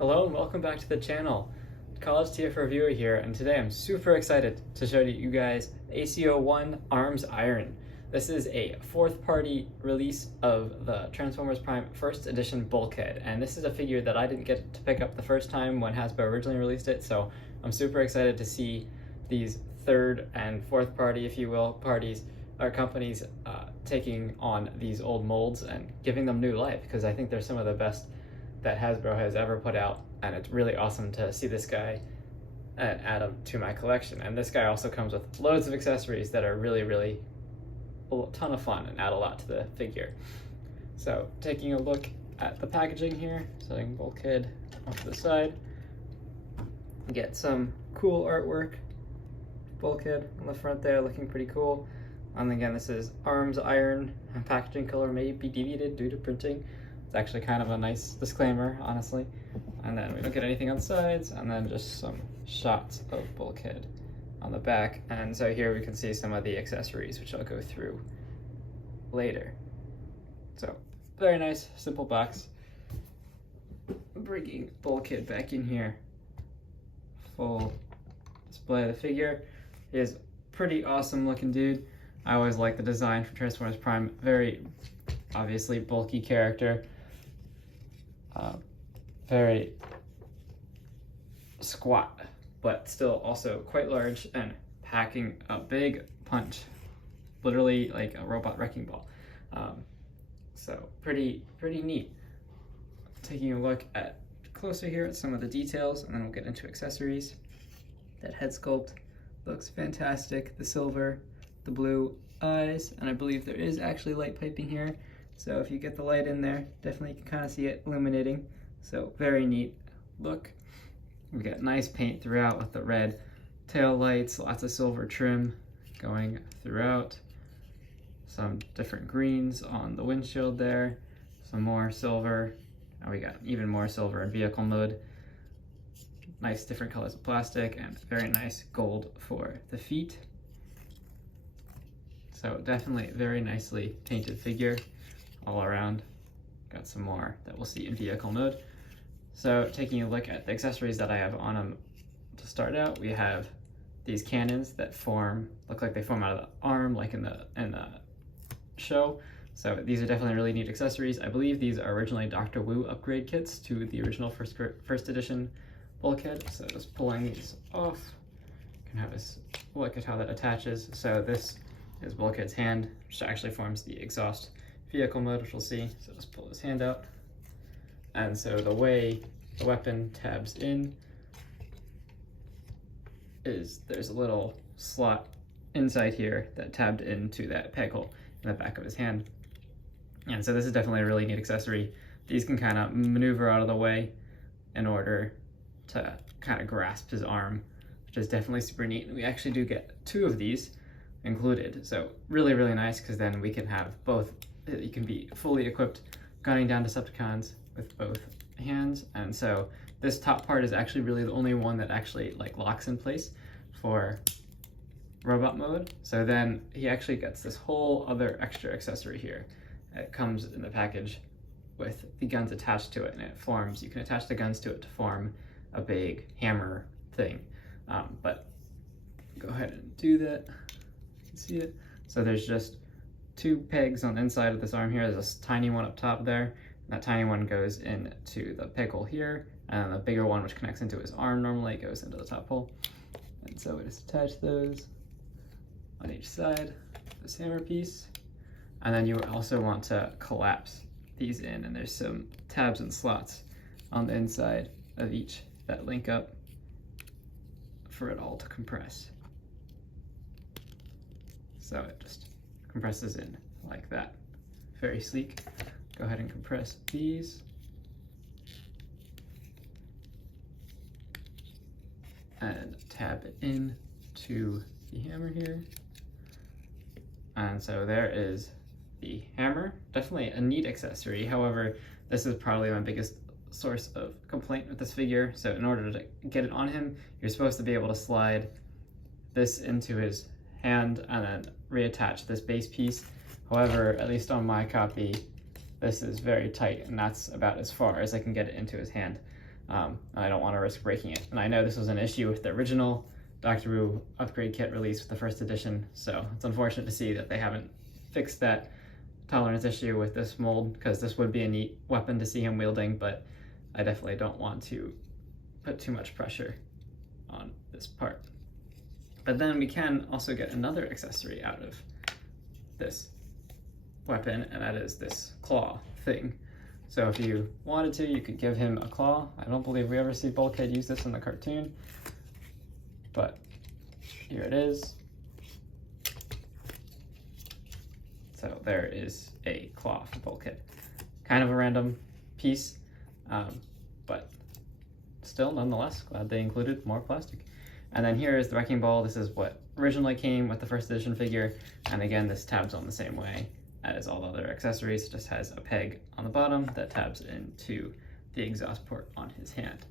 Hello and welcome back to the channel. College TF Reviewer here, and today I'm super excited to show you guys AC-01 Arms Iron. This is a fourth party release of the Transformers Prime First Edition Bulkhead, and this is a figure that I didn't get to pick up the first time when Hasbro originally released it, so I'm super excited to see these third and fourth party, if you will, parties or companies taking on these old molds and giving them new life, because I think they're some of the best that Hasbro has ever put out, and it's really awesome to see this guy and add him to my collection. And this guy also comes with loads of accessories that are really a ton of fun and add a lot to the figure. So taking a look at the packaging here, setting Bulkhead off to the side, get some cool artwork. Bulkhead on the front there looking pretty cool. And again, this is Arms Iron, and packaging color may be deviated due to printing. It's actually kind of a nice disclaimer, honestly. And then we don't get anything on the sides, and then just some shots of Bulkhead on the back. And so here we can see some of the accessories, which I'll go through later. So, very nice, simple box. Bringing Bulkhead back in here. Full display of the figure. He is pretty awesome looking dude. I always like the design for Transformers Prime. Very obviously bulky character. Very squat, but still also quite large and packing a big punch, literally like a robot wrecking ball. So pretty neat. Taking a look at closer here at some of the details, and then we'll get into accessories. That head sculpt looks fantastic. The silver, the blue eyes, and I believe there is actually light piping here. So if you get the light in there, definitely you can kind of see it illuminating. So very neat look. We got nice paint throughout with the red tail lights, lots of silver trim going throughout. Some different greens on the windshield there. Some more silver. And we got even more silver in vehicle mode. Nice different colors of plastic and very nice gold for the feet. So definitely very nicely painted figure all around. Got some more that we'll see in vehicle mode. So taking a look at the accessories that I have on him to start out, we have these cannons that look like they form out of the arm, like in the show. So these are definitely really neat accessories. I believe these are originally Dr. Wu upgrade kits to the original first edition Bulkhead. So just pulling these off, you can have a look at how that attaches. So this is Bulkhead's hand, which actually forms the exhaust vehicle mode, which we'll see. So let's pull his hand out. And so the way the weapon tabs in is there's a little slot inside here that tabbed into that peg hole in the back of his hand. And so this is definitely a really neat accessory. These can kind of maneuver out of the way in order to kind of grasp his arm, which is definitely super neat. And we actually do get two of these included. So really nice, because then we can have both. You can be fully equipped gunning down Decepticons with both hands. And so this top part is actually really the only one that actually like locks in place for robot mode. So then he actually gets this whole other extra accessory here. It comes in the package with the guns attached to it, and it forms, you can attach the guns to it to form a big hammer thing. But go ahead and do that. You can see it. So there's just two pegs on the inside of this arm here. There's a tiny one up top there. And that tiny one goes into the peg hole here, and the bigger one, which connects into his arm normally, goes into the top hole. And so we just attach those on each side, this hammer piece. And then you also want to collapse these in, and there's some tabs and slots on the inside of each that link up for it all to compress. So it just compresses in like that. Very sleek. Go ahead and compress these. And tab it in to the hammer here. And so there is the hammer. Definitely a neat accessory. However, this is probably my biggest source of complaint with this figure. So in order to get it on him, you're supposed to be able to slide this into his hand and then reattach this base piece. However, at least on my copy, this is very tight, and that's about as far as I can get it into his hand. and I don't want to risk breaking it. And I know this was an issue with the original Doctor Who upgrade kit release with the first edition, so it's unfortunate to see that they haven't fixed that tolerance issue with this mold, because this would be a neat weapon to see him wielding, but I definitely don't want to put too much pressure on this part. But then we can also get another accessory out of this weapon, and that is this claw thing. So if you wanted to, you could give him a claw. I don't believe we ever see Bulkhead use this in the cartoon, but here it is. So there is a claw for Bulkhead. Kind of a random piece, but still, nonetheless, glad they included more plastic. And then here is the wrecking ball. This is what originally came with the first edition figure, and again, this tabs on the same way as all the other accessories. It just has a peg on the bottom that tabs into the exhaust port on his hand.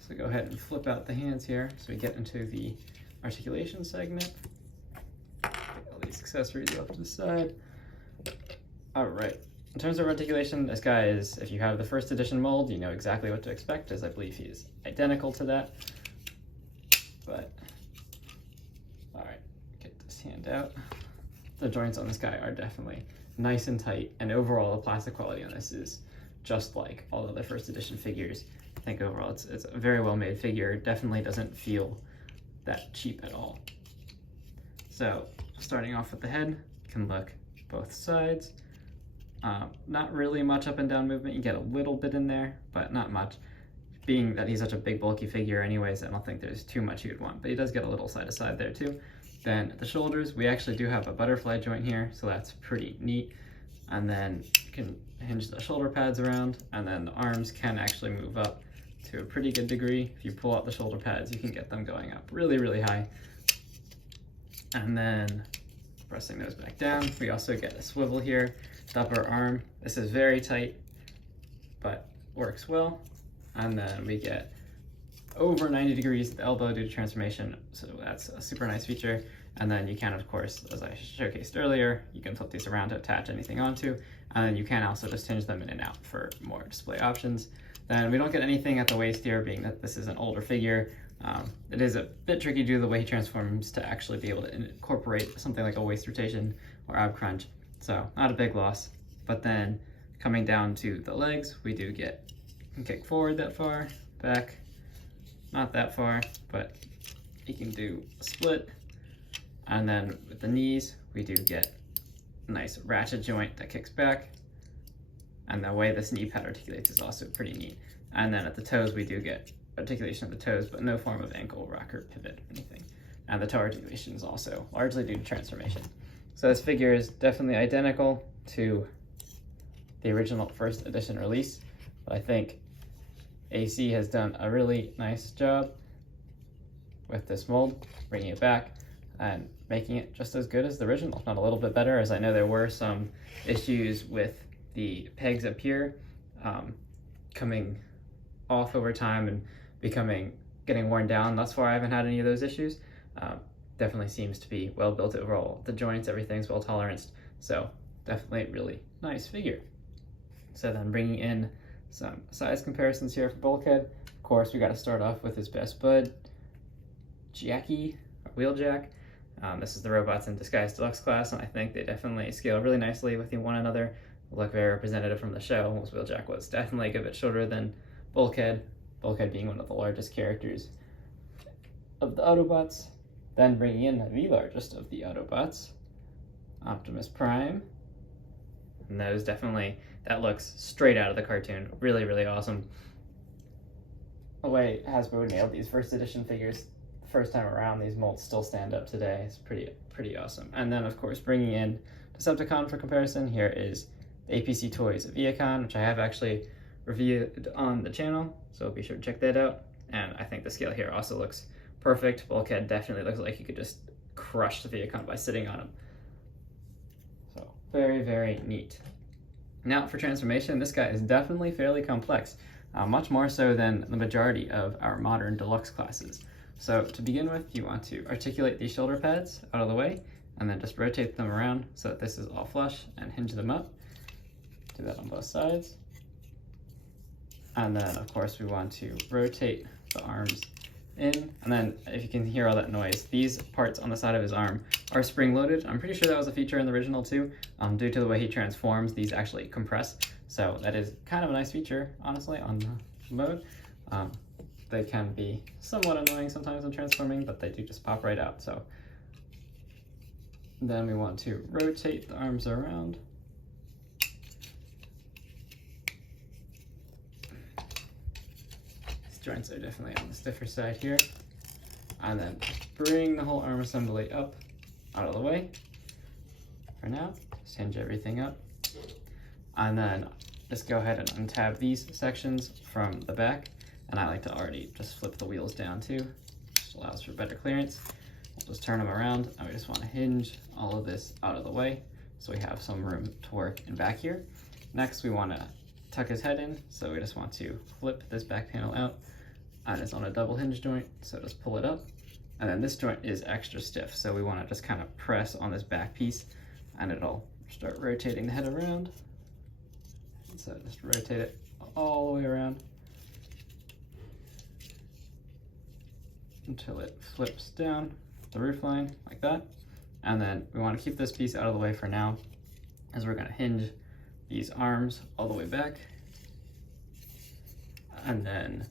So go ahead and flip out the hands here so we get into the articulation segment. Get all these accessories off to the side. All right, in terms of articulation, this guy is, if you have the first edition mold, you know exactly what to expect, as I believe he is identical to that. But, all right, get this hand out. The joints on this guy are definitely nice and tight, and overall the plastic quality on this is just like all of the first edition figures. I think overall it's a very well made figure. It definitely doesn't feel that cheap at all. So starting off with the head, you can look both sides. Not really much up and down movement. You get a little bit in there, but not much. Being that he's such a big bulky figure anyways, I don't think there's too much you'd want, but he does get a little side to side there too. Then at the shoulders, we actually do have a butterfly joint here, so that's pretty neat. And then you can hinge the shoulder pads around, and then the arms can actually move up to a pretty good degree. If you pull out the shoulder pads, you can get them going up really, really high. And then pressing those back down, we also get a swivel here. The upper arm, this is very tight, but works well. And then we get over 90 degrees at the elbow due to transformation, so that's a super nice feature. And then you can, of course, as I showcased earlier, you can flip these around to attach anything onto, and then you can also just hinge them in and out for more display options. Then we don't get anything at the waist here, being that this is an older figure. It is a bit tricky due to the way he transforms to actually be able to incorporate something like a waist rotation or ab crunch, so not a big loss. But then coming down to the legs, we do get, you can kick forward that far, back, not that far, but you can do a split. And then with the knees, we do get a nice ratchet joint that kicks back. And the way this knee pad articulates is also pretty neat. And then at the toes, we do get articulation of the toes, but no form of ankle, rock, or pivot or anything. And the toe articulation is also largely due to transformation. So this figure is definitely identical to the original first edition release, but I think AC has done a really nice job with this mold, bringing it back and making it just as good as the original, if not a little bit better, as I know there were some issues with the pegs up here coming off over time and getting worn down. Thus far, I haven't had any of those issues. Definitely seems to be well built overall. The joints, everything's well toleranced, so definitely really nice figure. So then bringing in some size comparisons here for Bulkhead. Of course, we got to start off with his best bud, Jackie, or Wheeljack. This is the Robots in Disguise Deluxe class, and I think they definitely scale really nicely with one another. Look very representative from the show, as Wheeljack was definitely a bit shorter than Bulkhead, Bulkhead being one of the largest characters of the Autobots. Then bringing in the largest of the Autobots, Optimus Prime. And that looks straight out of the cartoon. Really, really awesome. The way Hasbro nailed these first edition figures the first time around, these molds still stand up today. It's pretty awesome. And then, of course, bringing in Decepticon for comparison, here is the APC Toys of Eacon, which I have actually reviewed on the channel, so be sure to check that out. And I think the scale here also looks perfect. Bulkhead definitely looks like you could just crush the Eacon by sitting on him. So very, very neat. Now for transformation, this guy is definitely fairly complex, much more so than the majority of our modern deluxe classes. So to begin with, you want to articulate these shoulder pads out of the way, and then just rotate them around so that this is all flush, and hinge them up. Do that on both sides. And then of course we want to rotate the arms in, and then if you can hear all that noise, these parts on the side of his arm are spring-loaded. I'm pretty sure that was a feature in the original too. Due to the way he transforms, these actually compress, so that is kind of a nice feature, honestly, on the mode. They can be somewhat annoying sometimes when transforming, but they do just pop right out. So then we want to rotate the arms around. Joints are definitely on the stiffer side here, and then bring the whole arm assembly up out of the way for now. Just hinge everything up, and then just go ahead and untab these sections from the back, and I like to already just flip the wheels down too, which allows for better clearance. We'll just turn them around, and we just want to hinge all of this out of the way so we have some room to work in back here. Next we want to tuck his head in, so we just want to flip this back panel out, and it's on a double hinge joint, so just pull it up. And then this joint is extra stiff, so we want to just kind of press on this back piece, and it'll start rotating the head around. And so just rotate it all the way around until it flips down the roof line like that. And then we want to keep this piece out of the way for now, as we're going to hinge these arms all the way back. And then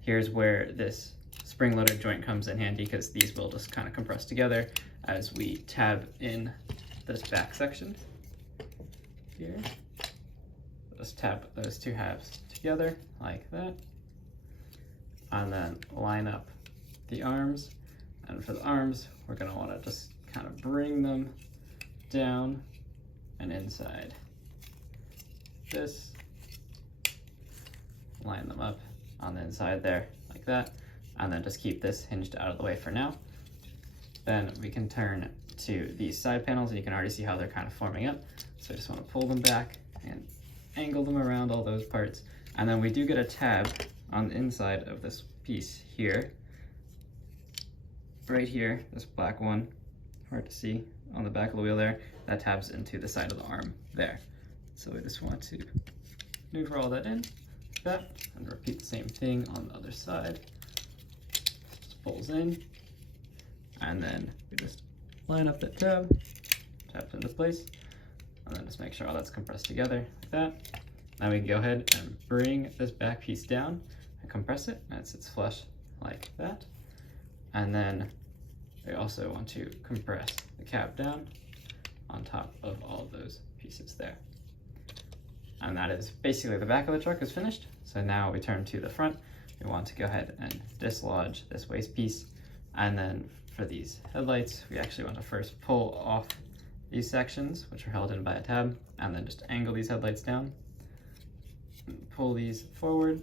here's where this spring-loaded joint comes in handy, because these will just kind of compress together as we tab in this back section here. Just tab those two halves together like that, and then line up the arms. And for the arms, we're going to want to just kind of bring them down and inside this, line them up on the inside there like that, and then just keep this hinged out of the way for now. Then we can turn to these side panels, and you can already see how they're kind of forming up. So I just want to pull them back and angle them around all those parts. And then we do get a tab on the inside of this piece here, right here, this black one, hard to see on the back of the wheel there, that tabs into the side of the arm there. So we just want to maneuver all that in, like that, and repeat the same thing on the other side. Just pulls in, and then we just line up that tab, taps into place, and then just make sure all that's compressed together like that. Now we can go ahead and bring this back piece down and compress it, and it sits flush like that. And then we also want to compress the cab down on top of all of those pieces there. And that is basically the back of the truck is finished. So now we turn to the front. We want to go ahead and dislodge this waste piece. And then for these headlights, we actually want to first pull off these sections, which are held in by a tab, and then just angle these headlights down, and pull these forward,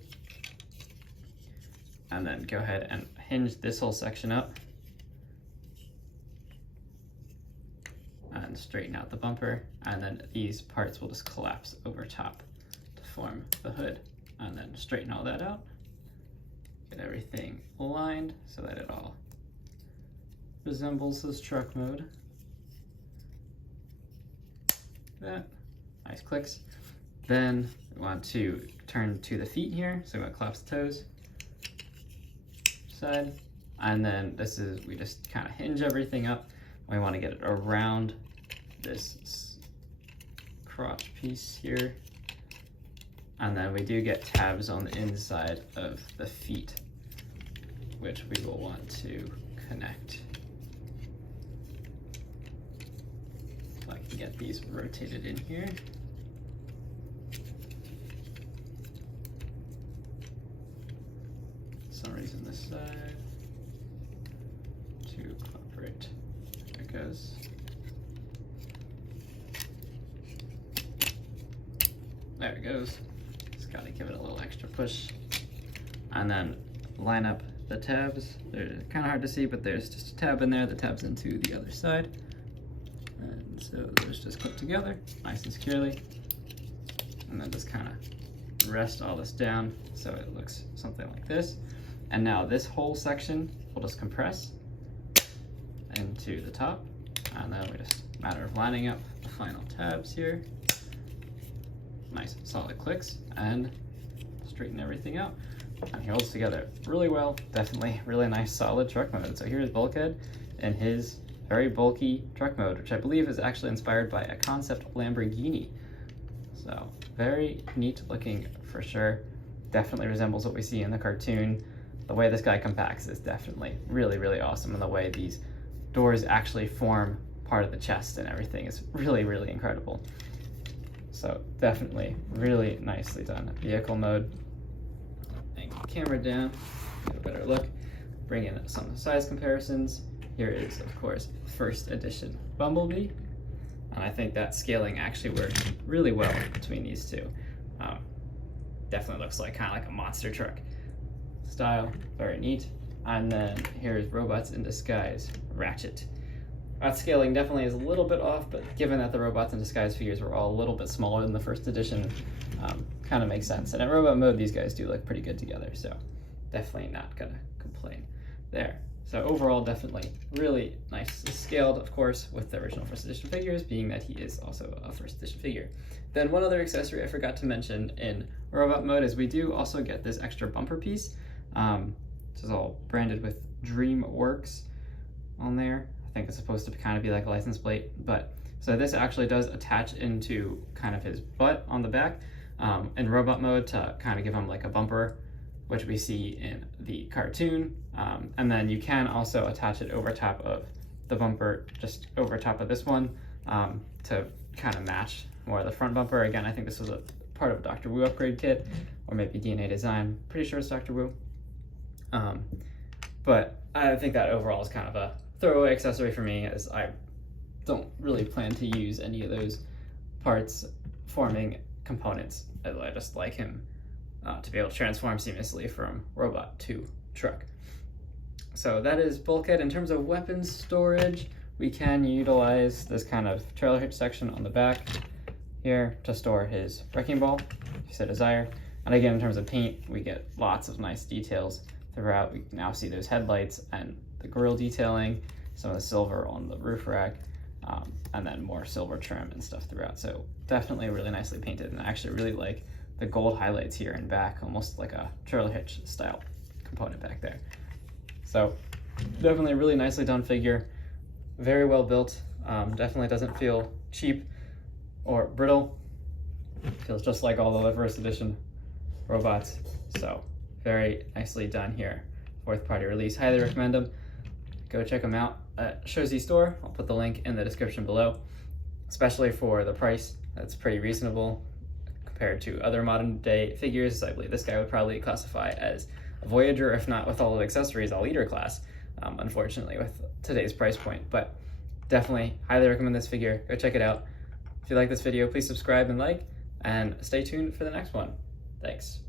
and then go ahead and hinge this whole section up and straighten out the bumper, and then these parts will just collapse over top to form the hood, and then straighten all that out, get everything aligned so that it all resembles this truck mode. That nice clicks. Then we want to turn to the feet here, so we want to collapse the toes side, and then this is, we just kind of hinge everything up. We want to get it around this crotch piece here, and then we do get tabs on the inside of the feet, which we will want to connect. So I can get these rotated in here. For some reason this side to cooperate. There it goes. There it goes. Just gotta give it a little extra push. And then line up the tabs. They're kind of hard to see, but there's just a tab in there that tabs into the other side. And so those just clip together nice and securely. And then just kind of rest all this down so it looks something like this. And now this whole section will just compress into the top, and then we just matter of lining up the final tabs here. Nice solid clicks, and straighten everything out. And he holds together really well. Definitely really nice solid truck mode. So here's Bulkhead in his very bulky truck mode, which I believe is actually inspired by a concept Lamborghini. So very neat looking for sure. Definitely resembles what we see in the cartoon. The way this guy compacts is definitely really, really awesome, and the way these doors actually form part of the chest and everything is really, really incredible. So definitely really nicely done. Vehicle mode. Angle the camera down, get a better look. Bring in some size comparisons. Here is, of course, first edition Bumblebee. And I think that scaling actually works really well between these two. Definitely looks like kind of like a monster truck style, very neat. And then here's Robots in Disguise, Ratchet. That scaling definitely is a little bit off, but given that the Robots in Disguise figures were all a little bit smaller than the first edition, kind of makes sense. And in robot mode, these guys do look pretty good together, so definitely not gonna complain there. So overall, definitely really nice scaled, of course, with the original first edition figures, being that he is also a first edition figure. Then one other accessory I forgot to mention in robot mode is we do also get this extra bumper piece. This is all branded with Dreamworks on there. I think it's supposed to kind of be like a license plate, but so this actually does attach into kind of his butt on the back in robot mode to kind of give him like a bumper, which we see in the cartoon. And then you can also attach it over top of the bumper, just over top of this one, to kind of match more of the front bumper. Again, I think this was a part of Dr. Wu upgrade kit, or maybe DNA design. Pretty sure it's Dr. Wu. But I think that overall is kind of a throwaway accessory for me, as I don't really plan to use any of those parts forming components. I just like him to be able to transform seamlessly from robot to truck. So that is Bulkhead. In terms of weapons storage, we can utilize this kind of trailer hitch section on the back here to store his wrecking ball, if you so desire. And again, in terms of paint, we get lots of nice details throughout. We can now see those headlights and the grille detailing, some of the silver on the roof rack, and then more silver trim and stuff throughout. So definitely really nicely painted, and I actually really like the gold highlights here and back, almost like a trailer hitch style component back there. So definitely a really nicely done figure, very well built. Definitely doesn't feel cheap or brittle. Feels just like all the other first edition robots. So very nicely done here. Fourth party release, highly recommend them. Go check them out at Shozy Store. I'll put the link in the description below, especially for the price. That's pretty reasonable compared to other modern day figures. I believe this guy would probably classify as a Voyager, if not with all the accessories, a leader class, unfortunately, with today's price point. But definitely highly recommend this figure. Go check it out. If you like this video, please subscribe and like, and stay tuned for the next one. Thanks.